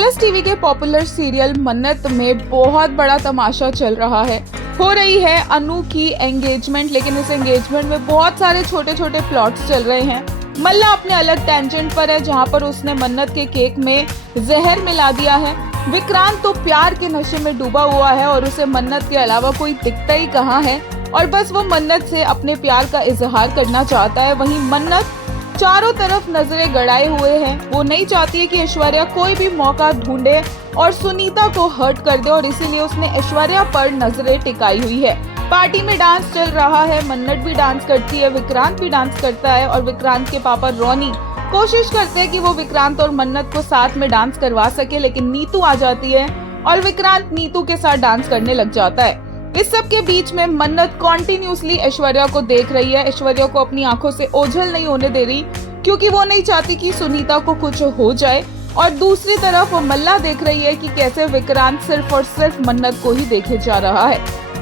Colors TV के popular serial मन्नत में बहुत बड़ा तमाशा चल रहा है। हो रही है अनु की एंगेजमेंट, लेकिन इस एंगेजमेंट में बहुत सारे छोटे छोटे प्लॉट्स चल रहे हैं। मल्ला अपने अलग टेंजेंट पर है, जहां पर उसने मन्नत के केक में जहर मिला दिया है। विक्रांत तो प्यार के नशे में डूबा हुआ है और उसे मन्नत के अलावा कोई दिखता ही कहाँ है और बस वो मन्नत से अपने प्यार का इजहार करना चाहता है। वहीं मन्नत चारों तरफ नजरें गड़ाए हुए हैं। वो नहीं चाहती है कि ऐश्वर्या कोई भी मौका ढूंढे और सुनीता को हर्ट कर दे और इसीलिए उसने ऐश्वर्या पर नजरें टिकाई हुई है। पार्टी में डांस चल रहा है, मन्नत भी डांस करती है, विक्रांत भी डांस करता है और विक्रांत के पापा रोनी कोशिश करते हैं कि वो विक्रांत और मन्नत को साथ में डांस करवा सके, लेकिन नीतू आ जाती है और विक्रांत नीतू के साथ डांस करने लग जाता है। इस सब के बीच में मन्नत कॉन्टिन्यूसली ऐश्वर्या को देख रही है। ऐश्वर्या को अपनी आंखों से ओझल नहीं होने दे रही क्योंकि वो नहीं चाहती कि सुनीता को कुछ हो जाए, और दूसरी तरफ वो मल्ला देख रही है कि कैसे विक्रांत सिर्फ और सिर्फ मन्नत को ही देखे जा रहा है।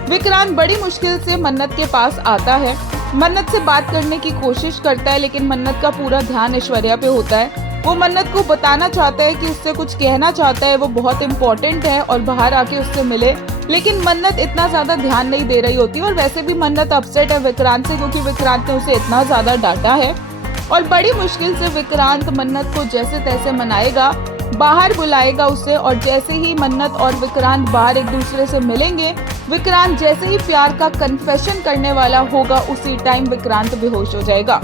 विक्रांत बड़ी मुश्किल से मन्नत के पास आता है, मन्नत से बात करने की कोशिश करता है, लेकिन मन्नत का पूरा ध्यान ऐश्वर्या पे होता है। वो मन्नत को बताना चाहता है कि उससे कुछ कहना चाहता है, वो बहुत इम्पोर्टेंट है और बाहर आके उससे मिले, लेकिन मन्नत इतना ज्यादा ध्यान नहीं दे रही होती। और वैसे भी मन्नत अपसेट है विक्रांत से, क्योंकि विक्रांत ने उसे इतना ज्यादा डांटा है और बड़ी मुश्किल से विक्रांत मन्नत को जैसे तैसे मनाएगा, बाहर बुलाएगा उसे, और जैसे ही मन्नत और विक्रांत बाहर एक दूसरे से मिलेंगे, विक्रांत जैसे ही प्यार का कन्फेशन करने वाला होगा, उसी टाइम विक्रांत बेहोश हो जाएगा।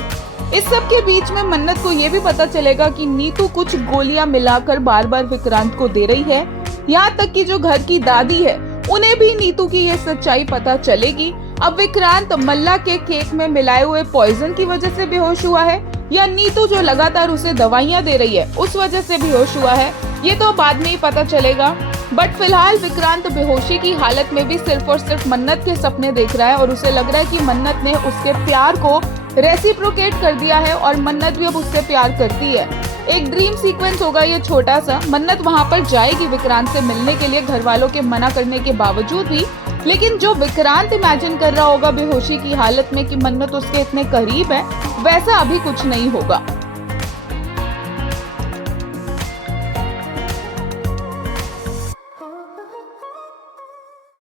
इस सब के बीच में मन्नत को ये भी पता चलेगा कि नीतू कुछ गोलियां मिलाकर बार बार विक्रांत को दे रही है। यहाँ तक कि जो घर की दादी है उन्हें भी नीतू की ये सच्चाई पता चलेगी। अब विक्रांत मल्ला के केक में मिलाए हुए पॉइजन की वजह से बेहोश हुआ है या नीतू जो लगातार उसे दवाइयां दे रही है उस वजह से बेहोश हुआ है, ये तो बाद में ही पता चलेगा। बट फिलहाल विक्रांत बेहोशी की हालत में भी सिर्फ और सिर्फ मन्नत के सपने देख रहा है और उसे लग रहा है कि मन्नत ने उसके प्यार को रेसिप्रोकेट कर दिया है और मन्नत भी अब उससे प्यार करती है। एक ड्रीम सीक्वेंस होगा ये छोटा सा। मन्नत वहां पर जाएगी विक्रांत से मिलने के लिए, घर वालों के मना करने के बावजूद भी, लेकिन जो विक्रांत इमेजिन कर रहा होगा बेहोशी की हालत में कि मन्नत उसके इतने करीब है, वैसा अभी कुछ नहीं होगा।